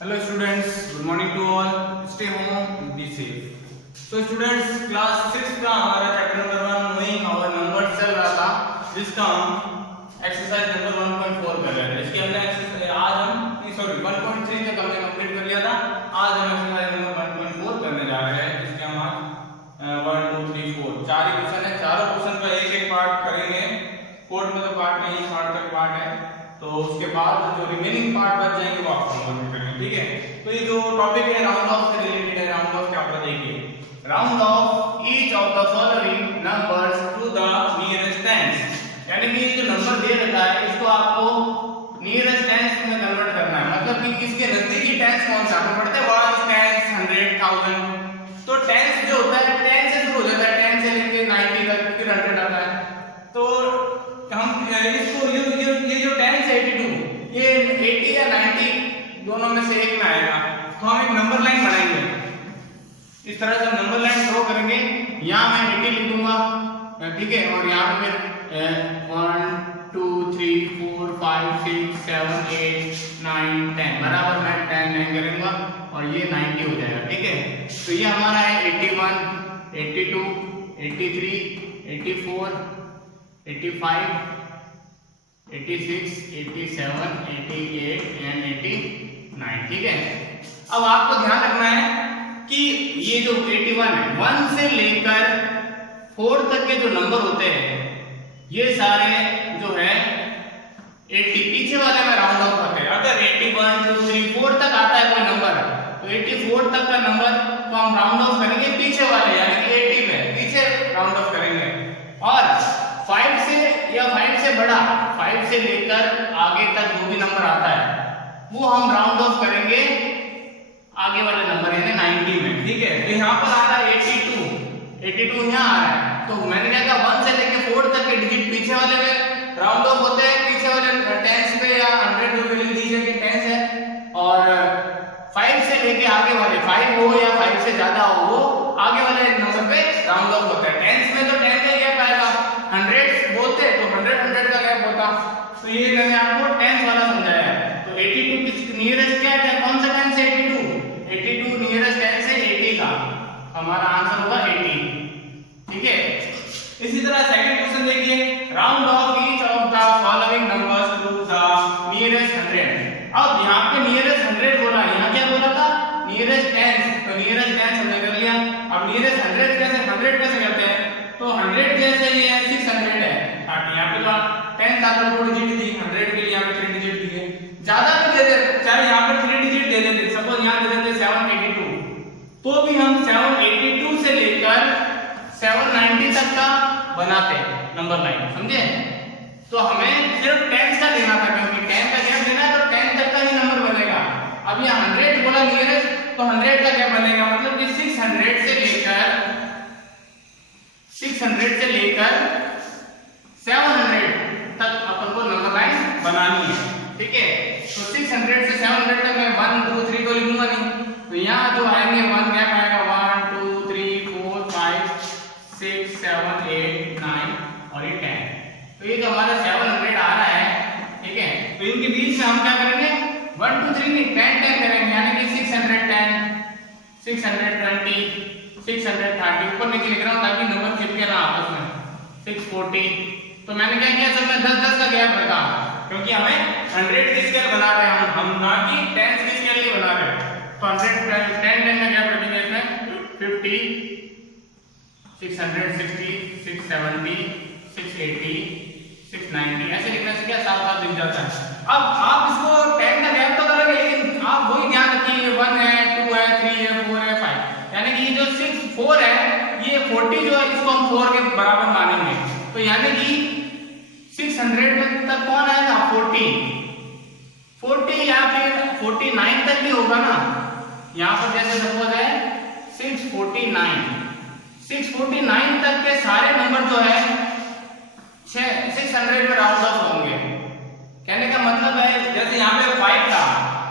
Hello students, good morning to all. Stay home, be safe. So students, class 6 का हमारा chapter number 1 knowing our number चल रहा था, जिसका हम एक्सरसाइज नंबर 1.4 कर रहे थे। इसके हमने एक्सरसाइज आज हम 1.3 तक हमने कंप्लीट कर लिया था। आज हम एक्सरसाइज नंबर 1.4 करने जा रहे हैं। इसके हम आज 1 2 3 4 चार ही क्वेश्चन है। चारों क्वेश्चन का एक एक पार्ट करेंगे। कोड में तो पार्ट नहीं, पार्ट तक पार्ट है, तो उसके बाद जो रिमेनिंग पार्ट बच जाएंगे वो आपको कंप्लीट करेंगे। ठीक है, तो ये जो टॉपिक है राउंड ऑफ से रिलेटेड है। राउंड ऑफ क्या होता है देखिए, round off each of the following numbers to the nearest tens, यानी कि जो नंबर दे रखा है इसको आपको नियरेस्ट टेंस में कन्वर्ट करना है। मतलब कि इसके नजदीकी टेंस कौन सा आपको पढ़ते हैं, 1 टेंस 100 1000। तो टेंस जो होता है 10 से शुरू हो जाता है, 10 से लेके 90 तक, फिर 100 आता है। तो हम इसको ये जो 10 से 82 ये 80 या 90 दोनों में से एक में आएगा। तो हम एक नंबर लाइन बनाएंगे। इस तरह से नंबर लाइन ड्रॉ करेंगे। यहाँ मैं 80 लिखूंगा, ठीक है, और यहाँ पे फिर 1 2 3 4 5 6 7 8 9 10 बराबर मैं 10 लाइन करूंगा और ये 90 हो जाएगा। ठीक है, तो ये हमारा है 81 82 83 84 85 86 87 88 एंड 89। ठीक है, अब आपको ध्यान रखना है कि ये जो 81 है 1 से लेकर 4 तक के जो नंबर होते हैं ये सारे जो है 80 पीछे वाले में राउंड ऑफ होते हैं। अगर 81 2 3 4 तक आता है कोई नंबर तो 84 तक का नंबर को हम राउंड ऑफ करेंगे पीछे वाले, यानी कि 80 में पीछे राउंड ऑफ करेंगे। और 5 से या 5 से बड़ा, 5 से लेकर आगे तक जो भी नंबर आता है वो हम राउंड ऑफ करेंगे आगे वाले नंबर यानी 90 में। ठीक है, तो यहाँ पर आ रहा है 82 यहाँ आ रहा है। तो मैंने क्या कहा 1 से लेकर 4 तक के डिजिट पीछे वाले में राउंड ऑफ होते हैं, पीछे वाले टेंस पे या 100 जो वैल्यू दी जाएगी टेंस है। और 5 से लेके आगे वाले 5 हो या 5 से ज्यादा हो वो आगे वाले नंबर पे राउंड ऑफ होता है। टेंस में तो 10 का गैप आएगा, 100 बोलते तो 100 का गैप होता। तो ये मैंने आपको टेंस वाला समझाया है। तो 82 किस नियरेस्ट क्या है, कौन सा टेंस है 82 नियरेस्ट टेंस है 80 का, हमारा आंसर होगा 80। ठीक है, इसी तरह सेकंड क्वेश्चन देखिए, round off each of the following numbers to the nearest 100। अब यहाँ पे नियरेस्ट 100 बोला, यहाँ क्या बोला था नियरेस्ट टेंस, तो नियरेस्ट टेंस हमने कर लिया। अब नियरेस्ट 100 कैसे करते हैं, तो 100 जैसे ये 600 है, यहाँ पे तो 10 था तो 2 डिजिट दी, 100 के लिए यहाँ पे 3 डिजिट दिए। ज्यादा भी दे देते, चाहे यहाँ पर 3 डिजिट दे देते, सपोज यहाँ दे देते 782, तो भी हम 782 से लेकर 790 तक का बनाते हैं नंबर लाइन, समझे। तो हमें सिर्फ 10 का देना था, क्योंकि 10 का गैप देना है तो 10 तक का ही नंबर बनेगा। अब यहाँ 100 बोला नियरेस्ट, तो 100 का गैप बनेगा, मतलब कि 600 से लेकर 700 तक अपन को नंबर लाइन बनानी है। ठीक है, तो 600 से 700 तक मैं 1 2 3 तो लिखूंगा नहीं, तो यहाँ जो आएंगे 1 गैप आएगा 1 2 3 4 5 6 7 8 9 और ये 10। तो ये जो हमारा 700 आ रहा है, ठीक है, तो इनके बीच में हम क्या करेंगे 1 2 3 नहीं 10 10 करेंगे, यानी कि 610 620 630 ऊपर नीचे लिख रहा हूँ ताकि नंबर चिपके ना आपस में। 640, तो मैंने क्या किया सब में 10 का गैप रखा, क्योंकि हमें 100 की स्केल बना रहे हैं हम ना कि 10 की स्केल ही बना रहे हैं। तो 100 10 10 का गैप रखेंगे इसमें 50 660 670 680 690 ऐसे लिखने से क्या साफ साफ दिख जाता है। अब आप इसको 10 का गैप तो करोगे, लेकिन आप वही ध्यान रखिए 1 है 2 है 3 है 4 है 5, यानी कि ये जो 6 4 है ये 40 जो है इसको हम 4 के बराबर मानेंगे। तो यानी कि 600 तक कौन आएगा 40 या फिर 49 तक भी होगा ना। यहाँ पर जैसे सपोज है 649 तक के सारे नंबर जो है 600 में राउंड ऑफ होंगे। कहने का मतलब है जैसे यहाँ पे 5 था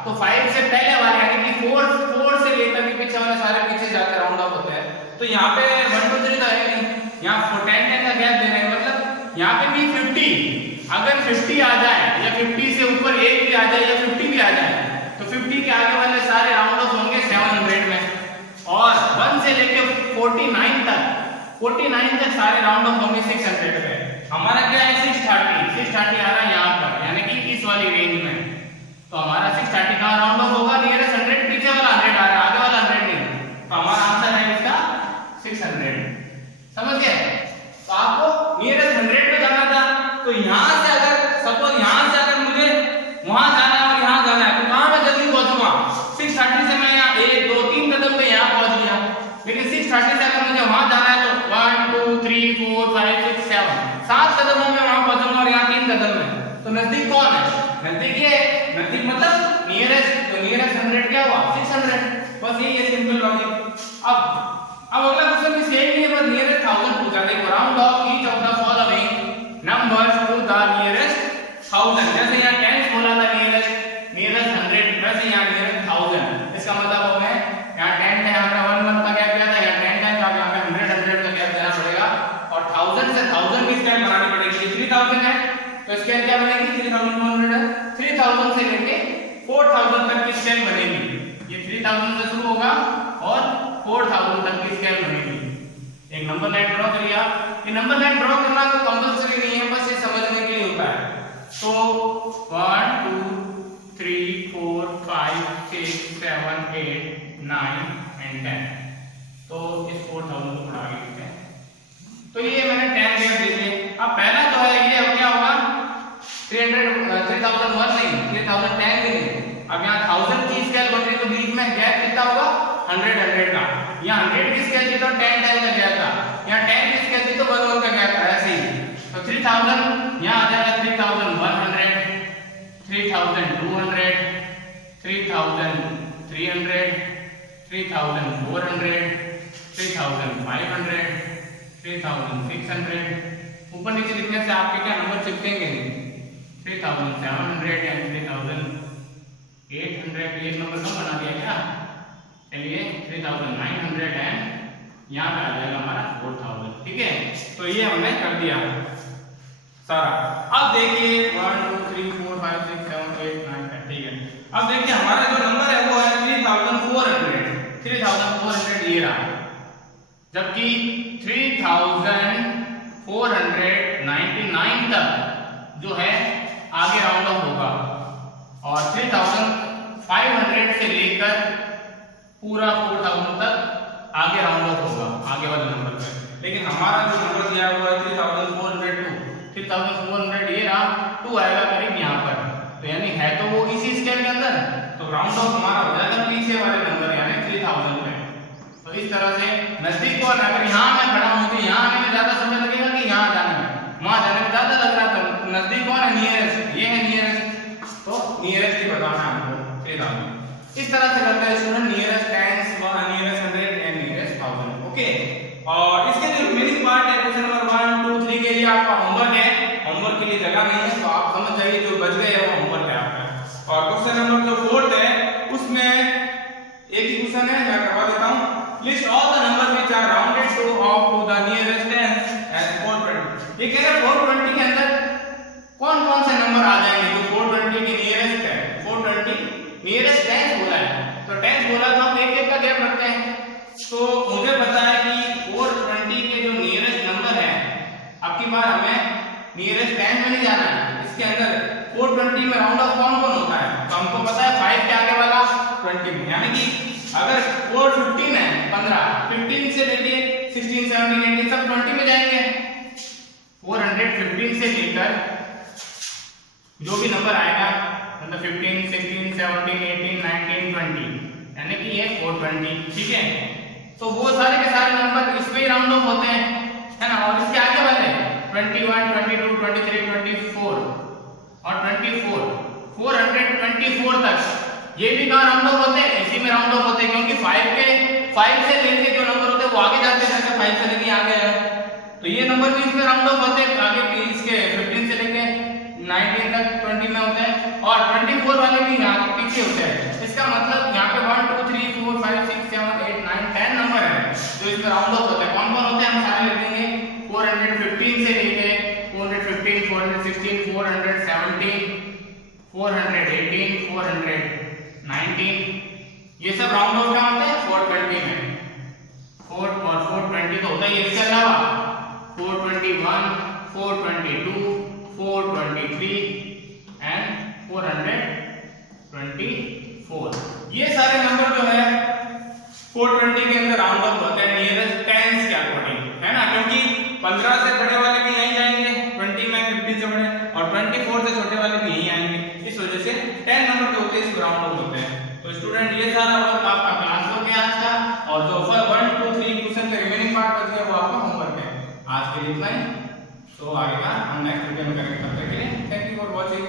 तो 5 से पहले वाले यानी कि 4 से लेकर के पीछे वाले सारे पीछे जाकर राउंड ऑफ होते हैं। तो यहाँ पे 1 2 3 तो है नहीं, यहाँ 10 10 का गैप दे रहे हैं, मतलब यहाँ पे भी 50, अगर 50 आ जाए या 50 से ऊपर एक भी आ जाए या 50 भी आ जाए तो 50 के आगे वाले सारे राउंड ऑफ होंगे 700 में, और 1 से लेके 49 तक सारे राउंड ऑफ होंगे 600 पे। हमारा क्या है 630 आ रहा है यहाँ पर, यानी कि इस वाली रेंज में। तो हमारा 630 का राउंड ऑफ होगा, नियरेस्ट 100, पीछे वाला 100 आ रहा है, आगे वाला 100 नहीं। तो हमारा आंसर है इसका 600। समझ गए? तो आपको नियरेस्ट 100 पे जाना था, तो यहाँ से अगर सपोज यहाँ से अगर मुझे वहां जाना है और यहाँ जाना है, तो कहाँ मैं जल्दी पहुंचूंगा? 630 से मैं यहाँ 1 2 3 कदम पे यहाँ पहुंच गया, लेकिन 630 से अगर मुझे वहां जाना है तो 1 2 3 4 5 6 7 कदमों में वहां पहुंचूंगा, और यहाँ 3 कदम में। तो नजदीक कौन है? नजदीक ये, नजदीक मतलब नियरेस्ट। तो नियरेस्ट 100 क्या हुआ? 600। बस यही है सिंपल लॉजिक। अब अगला क्वेश्चन भी सेम ही है, बस नियरेस्ट 1000 पूछा। देखो round off each of the following numbers to the nearest 1000। जैसे यहाँ 10 बोला था नियरेस्ट 100, वैसे यहाँ नियरेस्ट 1000। इसका मतलब हो गया यहाँ 10 है, हमने 1 1 का गैप दिया था, यहाँ 10 10 का यहाँ पे 100 का गैप देना पड़ेगा, और 1000 से 1000 की स्केल बनानी पड़ेगी। 3000 है तो स्केल क्या बनेगी? 3200 है। 3000 से लेके 4000 तक की स्केल बनेगी। ये 3000 से शुरू होगा और 4000 तक की स्केल बनेगी। एक नंबर लाइन ड्रॉ करिए आप। ये नंबर लाइन ड्रॉ करना तो कंपल्सरी नहीं है, बस ये समझने के लिए होता है। तो 1 2 3 4 5 6 7 8 9 and 10। तो इस 4000 को उड़ा के लिखते हैं। तो ये मैंने 10 गैप दे दिए। अब पहला जो है ये अब क्या होगा? 3001 नहीं, 3010 भी नहीं। अब यहाँ 1000 की स्केल बन रही है, तो बीच में गैप कितना होगा? 100 का। यहाँ 100 की स्केल थी तो 10 10 का गैप था, यहाँ 10 की स्केल थी तो 1 1 का गैप था, ऐसे ही। तो 3000 यहाँ आ जाएगा 3100, 3200, 3300, 3400, 3500, 3600। ऊपर नीचे लिखने से आपके क्या नंबर चिपकेंगे? 3700 एंड 3800। एक नंबर कम बना दिया क्या? चलिए 3900 एंड यहाँ पे आ जाएगा हमारा 4000। ठीक है, तो ये हमने कर दिया सारा। अब देखिए 1 2 3 4 5 6 7 8 9 10। ठीक है, अब देखिए हमारा जो नंबर है वो है 3400। 3400 ये रहा, जबकि 3499 तक जो है आगे राउंड ऑफ होगा, और 3500 से लेकर पूरा 4000 तक आगे राउंड ऑफ होगा, आगे वाले नंबर पे। लेकिन हमारा जो नंबर दिया हुआ है 3402, 3400 ये रहा, 2 आएगा करीब यहाँ पर, तो यानी है तो वो इसी स्केल के अंदर, तो राउंड ऑफ हमारा हो जाएगा पीछे वाले नंबर यानी 3000 पे। तो इस तरह से नजदीक को अगर यहाँ मैं खड़ा हूँ तो यहाँ आने में ज्यादा समय लगेगा कि यहाँ जाने में? वहां जाने में ज्यादा लग रहा था। नजदीक कौन है? नियरेस्ट। ये है नियरेस्ट, तो नियरेस्ट ही बताना है हमको 3000। इस तरह से करते हैं student, nearest 10, nearest 100 and nearest 1000। Okay, और इसके जो रिमेनिंग पार्ट है क्वेश्चन नंबर 1 2 3 के लिए आपका होमवर्क है। होमवर्क के लिए जगह नहीं है, तो आप समझ जाइए जो बच गए वो होमवर्क है आपका। और क्वेश्चन नंबर जो 4 है उसमें एक ही क्वेश्चन है, मैं करवा देता हूं। List all the number which are rounded to the nearest tens as 420। ये कह रहा है 420 के अंदर कौन कौन से नंबर आ जाएंगे जो 420 के नियरेस्ट है? 420 नियरेस्ट टेंस बोला है, तो टेंस बोला तो हम एक एक का गैप रखते हैं। तो मुझे पता है कि 420 के जो नियरेस्ट नंबर है, अब की बार हमें नियरेस्ट 10 में नहीं जाना है, इसके अंदर 420 में राउंड ऑफ कौन कौन होता है? तो हमको पता है 5 के आगे वाला 20 में, यानी कि अगर 415 है 15, 15 से लेके 16 17 18 सब 20 में जाएंगे। 415 से लेकर जो भी नंबर आएगा, मतलब 15 16 17 18 19 20, यानी कि ये 420। ठीक है, तो वो सारे के सारे नंबर इसमें ही राउंड ऑफ होते हैं, है ना। और इसके आगे वाले 21 22 23 24 और 24 424 तक ये भी कहाँ राउंड ऑफ होते हैं? इसी में राउंड ऑफ होते हैं, क्योंकि 5 से लेके जो नंबर होते हैं वो आगे जाते हैं, 5 से लेके आगे है, तो ये नंबर भी इसमें राउंड ऑफ होते हैं। आगे इसके 15 से लेके 19 तक 20 में होते हैं, और 24 वाले भी यहाँ पीछे होते हैं। इसका मतलब यहाँ पे 1 2 3 4 5 6 7 8 9 10 नंबर है जो इसमें राउंड ऑफ होते हैं। कौन कौन होते हैं हम सारे लिख देंगे। 415 से लेके 415 416 417 418 419 19। ये सब राउंड ऑफ क्या होता है 420 में, 4 और 420 तो होता है इसके अलावा 421, 422, 423 एंड 424। ये सारे नंबर जो है 420 के अंदर राउंड ऑफ होते हैं नियरेस्ट टेंस के अकॉर्डिंग, है ना, क्योंकि 15 से बड़े वाले भी यहीं जाएंगे, 20 में 50 से बड़े, और 24 से छोटे वाले भी यहीं आएंगे। इस वजह से 10 नंबर जो होते हैं इसको राउंड ऑफ होते हैं। तो स्टूडेंट ये सारा वर्क आपका क्लास हो गया आज का, और जो 1 2 3 क्वेश्चन का रिमेनिंग पार्ट बच गया वो आपका होमवर्क है। आज के लिए इतना ही, तो आगे का हम नेक्स्ट वीडियो में करेंगे। तब तक के लिए थैंक यू फॉर वॉचिंग।